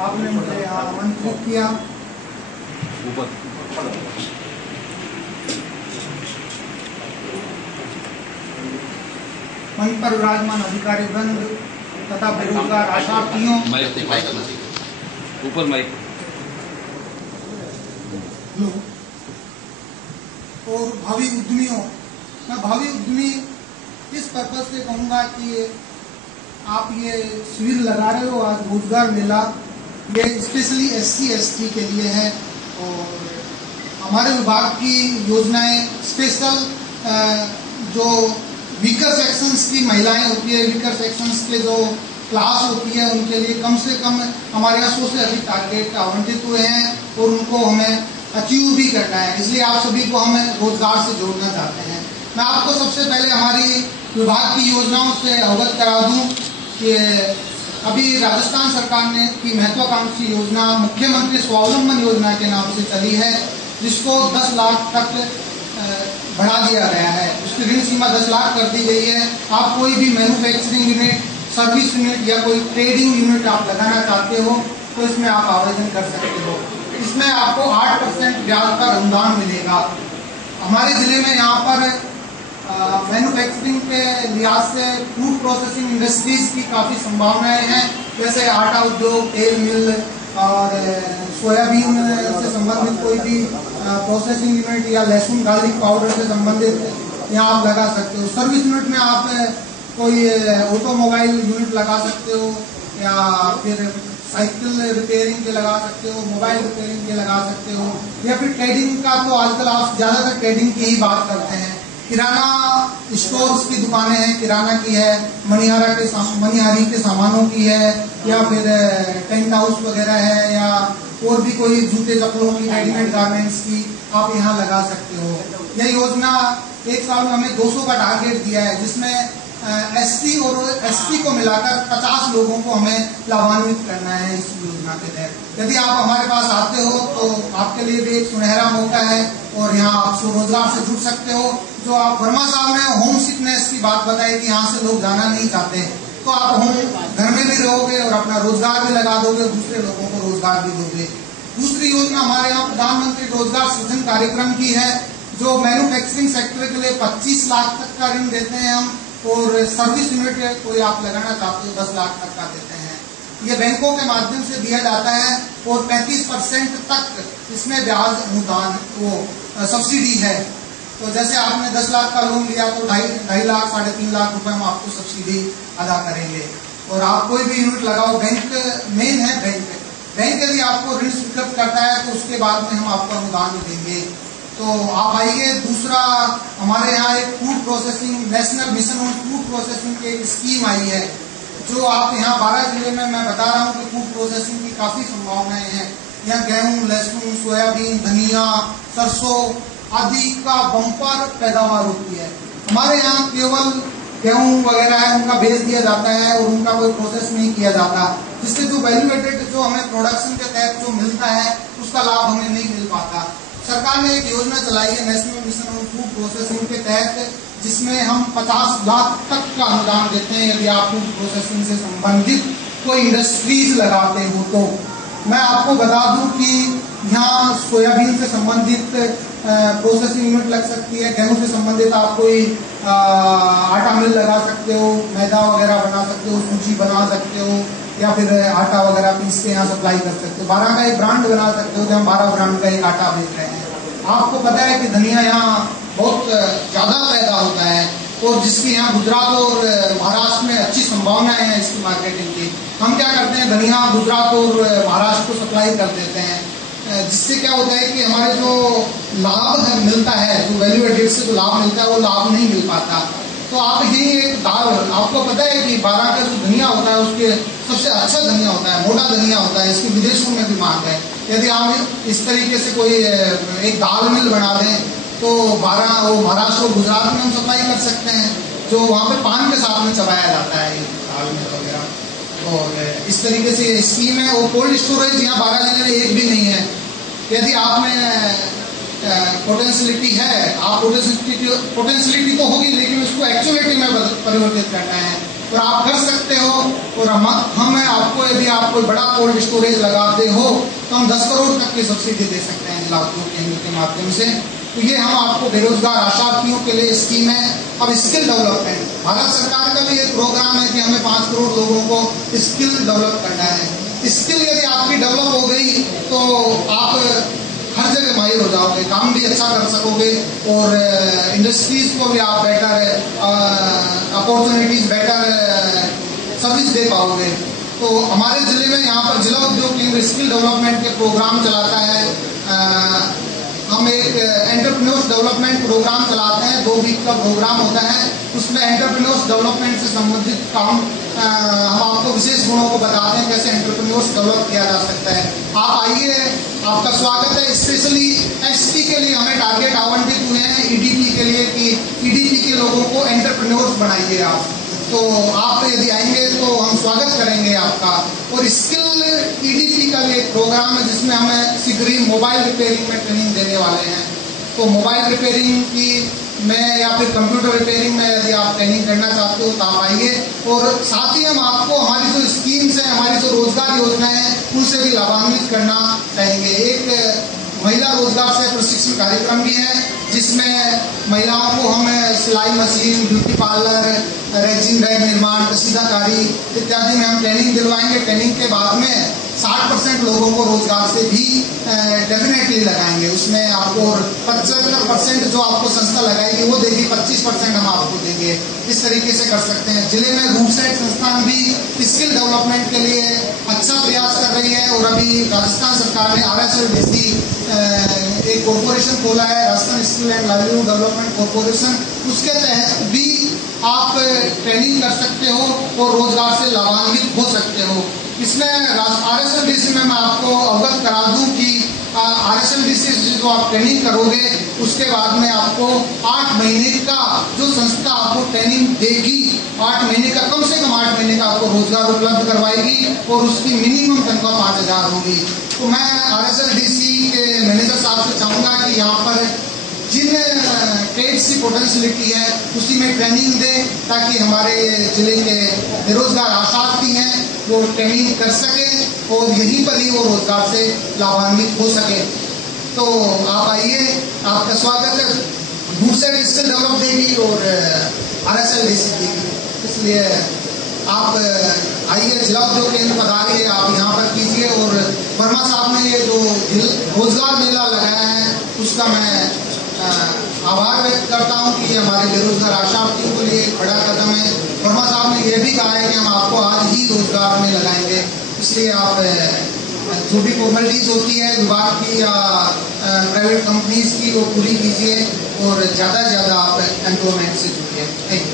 आपने मुझे आमंत्रित किया। मंच पर विराजमान अधिकारी वृंद तथा बेरोजगार आशार्थियों, ऊपर माइक और भावी उद्यमियों। मैं भावी उद्यमी इस पर्पज से कहूँगा कि आप ये शिविर लगा रहे हो आज रोजगार मेला, ये स्पेशली SC/ST के लिए है। और हमारे विभाग की योजनाएं स्पेशल जो वीकर सेक्शंस की महिलाएं होती है, वीकर सेक्शंस के जो क्लास होती है, उनके लिए कम से कम हमारे यहाँ 100 से अधिक टारगेट आवंटित हुए हैं और उनको हमें अचीव भी करना है। इसलिए आप सभी को हम रोजगार से जोड़ना चाहते हैं। मैं आपको सबसे पहले हमारी विभाग की योजनाओं से अवगत करा दूं कि अभी राजस्थान सरकार ने की महत्वाकांक्षी योजना मुख्यमंत्री स्वावलंबन योजना के नाम से चली है, जिसको 10 लाख तक बढ़ा दिया गया है। उसकी ऋण सीमा 10 लाख कर दी गई है। आप कोई भी मैन्युफैक्चरिंग यूनिट, सर्विस यूनिट या कोई ट्रेडिंग यूनिट आप लगाना चाहते हो तो इसमें आप आवेदन कर सकते हो। इसमें आपको 8% ब्याज पर अनुदान मिलेगा। हमारे जिले में यहाँ पर मैन्युफैक्चरिंग के लिहाज से फूड प्रोसेसिंग इंडस्ट्रीज की काफ़ी संभावनाएं हैं, जैसे आटा उद्योग, तेल मिल और सोयाबीन से संबंधित कोई भी प्रोसेसिंग यूनिट या लहसुन गार्लिक पाउडर से संबंधित यहाँ आप लगा सकते हो। सर्विस यूनिट में आप कोई ऑटोमोबाइल यूनिट लगा सकते हो या फिर साइकिल रिपेयरिंग के लगा सकते हो, मोबाइल रिपेयरिंग के लगा सकते हो, या फिर ट्रेडिंग का तो आजकल आप ज़्यादातर ट्रेडिंग की ही बात करते हैं। किराना स्टोर्स की दुकानें हैं, किराना की है, मनिहारी के सामानों की है, या फिर टेंट हाउस वगैरह है, या और भी कोई जूते चप्पलों की, रेडीमेड गारमेंट्स की आप यहाँ लगा सकते हो। यह योजना एक साल में हमें 200 का टारगेट दिया है, जिसमें SC और ST को मिलाकर 50 लोगों को हमें लाभान्वित करना है इस योजना के तहत। यदि आप हमारे पास आते हो तो आपके लिए भी एक सुनहरा मौका है और यहाँ आप स्वरोजगार से जुड़ सकते हो। जो आप वर्मा साहब ने होम सिकनेस की बात बताई कि यहाँ से लोग जाना नहीं चाहते, तो आप घर में भी रहोगे और अपना रोजगार भी लगा दोगे, दूसरे लोगों को रोजगार भी दोगे। दूसरी योजना हमारे यहाँ प्रधानमंत्री रोजगार सृजन कार्यक्रम की है, जो मैन्युफैक्चरिंग सेक्टर के लिए 25 लाख तक का ऋण देते हैं हम, और सर्विस यूनिट कोई आप लगाना चाहते हो 10 लाख तक का देते हैं। ये बैंकों के माध्यम से दिया जाता है और 35% तक इसमें ब्याज अनुदान वो सब्सिडी है। तो जैसे आपने 10 लाख का लोन लिया तो 2.5 लाख 3.5 लाख रुपए हम आपको सब्सिडी अदा करेंगे। और आप कोई भी यूनिट लगाओ, बैंक मेन है, बैंक यदि आपको ऋण स्वीकृत करता है तो उसके बाद में हम आपको अनुदान देंगे। तो आप आइए। दूसरा, हमारे यहाँ एक food processing national mission on food processing की एक स्कीम आई है, जो आप यहाँ 12 जिले में मैं बता रहा हूँ कि फूड प्रोसेसिंग की काफी संभावनाएं हैं। यहाँ गेहूं, लहसुन, सोयाबीन, धनिया, सरसों आदि का बम्पर पैदावार होती है। हमारे यहाँ केवल गेहूं वगैरह है उनका बेच दिया जाता है और उनका कोई प्रोसेस नहीं किया जाता, जिससे जो वैल्यू एडेड जो हमें प्रोडक्शन के तहत जो मिलता है उसका लाभ हमें नहीं मिल पाता। सरकार ने एक योजना चलाई है national mission on food processing के तहत, जिसमें हम 50 लाख तक का अनुदान देते हैं यदि आप फूड प्रोसेसिंग से संबंधित कोई इंडस्ट्रीज लगाते हो। तो मैं आपको बता दूं कि यहाँ सोयाबीन से संबंधित प्रोसेसिंग यूनिट लग सकती है, गेहूं से संबंधित आप कोई आटा मिल लगा सकते हो, मैदा वगैरह बना सकते हो, सूजी बना सकते हो, या फिर आटा वगैरह पीस के यहाँ सप्लाई कर सकते हो। 12 का एक ब्रांड बना सकते हो, जहाँ 12 ब्रांड का एक आटा बेच रहे हैं। आपको पता है कि धनिया यहाँ बहुत ज़्यादा पैदा होता है और जिसकी यहाँ गुजरात और महाराष्ट्र में अच्छी संभावनाएं हैं इसकी मार्केटिंग की। हम क्या करते हैं, धनिया गुजरात और महाराष्ट्र को सप्लाई कर देते हैं, जिससे क्या होता है कि हमारे जो लाभ है मिलता है, जो वैल्यू एडेड से जो लाभ मिलता है वो लाभ नहीं मिल पाता। तो आप यही एक दाल, आपको पता है कि 12 का जो धनिया होता है उसके सबसे अच्छा धनिया होता है, मोटा धनिया होता है, इसकी विदेशों में भी मांग है। यदि हम इस तरीके से कोई एक दाल मिल बना दें तो 12 वो महाराष्ट्र और गुजरात में हम सप्लाई कर सकते हैं, जो वहाँ पे पान के साथ में चबाया जाता है ये दाल मिल वगैरह। और इस तरीके से ये स्कीम है। और कोल्ड स्टोरेज यहाँ 12 जिले में एक भी नहीं है। यदि आप में पोटेंशियलिटी है, आप पोटेंशियलिटी तो होगी, लेकिन उसको एक्चुअलिटी में परिवर्तित करना है। और आप कर सकते हो। और हम आपको, यदि आप कोई बड़ा कोल्ड स्टोरेज लगाते हो तो हम 10 करोड़ तक की सब्सिडी दे सकते हैं जिला उद्योग केंद्र के माध्यम से। तो ये हम आपको बेरोजगार आशार्थियों के लिए स्कीम है। अब स्किल डेवलपमेंट, भारत सरकार का भी एक प्रोग्राम है कि हमें 5 करोड़ लोगों को स्किल डेवलप करना है। स्किल यदि आपकी डेवलप हो गई तो आप हर जगह माहिर हो जाओगे, काम भी अच्छा कर सकोगे और इंडस्ट्रीज को भी आप बेटर अपॉर्चुनिटीज, बेटर सर्विस दे पाओगे। तो हमारे जिले में यहाँ पर जिला उद्योग केंद्र स्किल डेवलपमेंट के प्रोग्राम चलाता है। हम एक एंटरप्रेन्योर्स डेवलपमेंट प्रोग्राम चलाते हैं, 2 वीक का प्रोग्राम होता है। उसमें एंटरप्रेन्योर्स डेवलपमेंट से संबंधित काम हम आपको विशेष गुणों को बताते हैं, कैसे एंटरप्रेन्योर्स डेवलप किया जा सकता है। आप आइए, आपका स्वागत है। स्पेशली एसटी के लिए हमें टारगेट आवंटित हुए हैं ईडीपी के लिए कि ईडीपी के लोगों को एंटरप्रेन्योर्स बनाइए आप। तो आप यदि आएंगे तो हम स्वागत करेंगे आपका। और स्किल ईडीपी का भी एक प्रोग्राम है जिसमें हमें शीघ्र ही मोबाइल रिपेयरिंग में ट्रेनिंग देने वाले हैं। तो मोबाइल रिपेयरिंग की में या फिर कंप्यूटर रिपेयरिंग में यदि आप ट्रेनिंग करना चाहते हो तो आप आइए। और साथ ही हम आपको हमारी जो स्कीम्स हैं, हमारी जो रोजगार योजनाएं हैं, उनसे भी लाभान्वित करना चाहेंगे। एक महिला रोजगार से प्रशिक्षण कार्यक्रम भी है जिसमें महिलाओं को हम सिलाई machine, beauty parlour, resin bag निर्माण, कसीदाकारी इत्यादि में हम ट्रेनिंग दिलवाएंगे। ट्रेनिंग के बाद में 60% लोगों को रोजगार से भी डेफिनेटली लगाएंगे। उसमें आपको 75% जो आपको संस्था लगाएगी वो देगी, 25% हम आपको देंगे। इस तरीके से कर सकते हैं। जिले में रूटसेट संस्थान भी स्किल डेवलपमेंट के लिए अच्छा प्रयास कर रही है। और अभी राजस्थान सरकार ने RSLDC एक कॉरपोरेशन खोला है, Rajasthan skill and livelihood development corporation. उसके तहत भी आप ट्रेनिंग कर सकते हो और रोजगार से लाभान्वित हो सकते हो। इसमें RSLDC में मैं आपको अवगत करा दूं कि RSLDC से जो आप ट्रेनिंग करोगे उसके बाद में आपको 8 महीने का जो संस्था आपको ट्रेनिंग देगी, 8 महीने का, कम से कम 8 महीने का आपको रोजगार उपलब्ध करवाएगी और उसकी मिनिमम तनख्वाह 5000 होगी। तो मैं RSLDC के मैनेजर साहब से चाहूँगा कि यहाँ पर जिन ट्रेड्स की पोटेंशियलिटी है उसी में ट्रेनिंग दें ताकि हमारे जिले के बेरोजगार आशार्थी हैं वो ट्रेनिंग कर सके और यहीं पर ही वो रोजगार से लाभान्वित हो सके। तो आप आइए, आपका स्वागत है। रूटसेट स्किल डेवलप देगी और RSLDC देगी, इसलिए आप आइए, जिला उद्योग केंद्र पधारिए, आप यहाँ पर कीजिए। और वर्मा साहब ने ये जो रोजगार मेला लगाया है उसका मैं आभार व्यक्त करता हूँ कि हमारे बेरोजगार आशार्थियों के लिए एक बड़ा कदम है। वर्मा साहब ने यह भी कहा है कि हम आपको आज ही रोजगार में लगाएंगे, इसलिए आप जो भी फॉर्मेलिटीज होती है विभाग की या प्राइवेट कंपनीज की वो पूरी कीजिए और ज़्यादा से ज़्यादा आप एम्प्लॉयमेंट से जुड़िए। Thank you.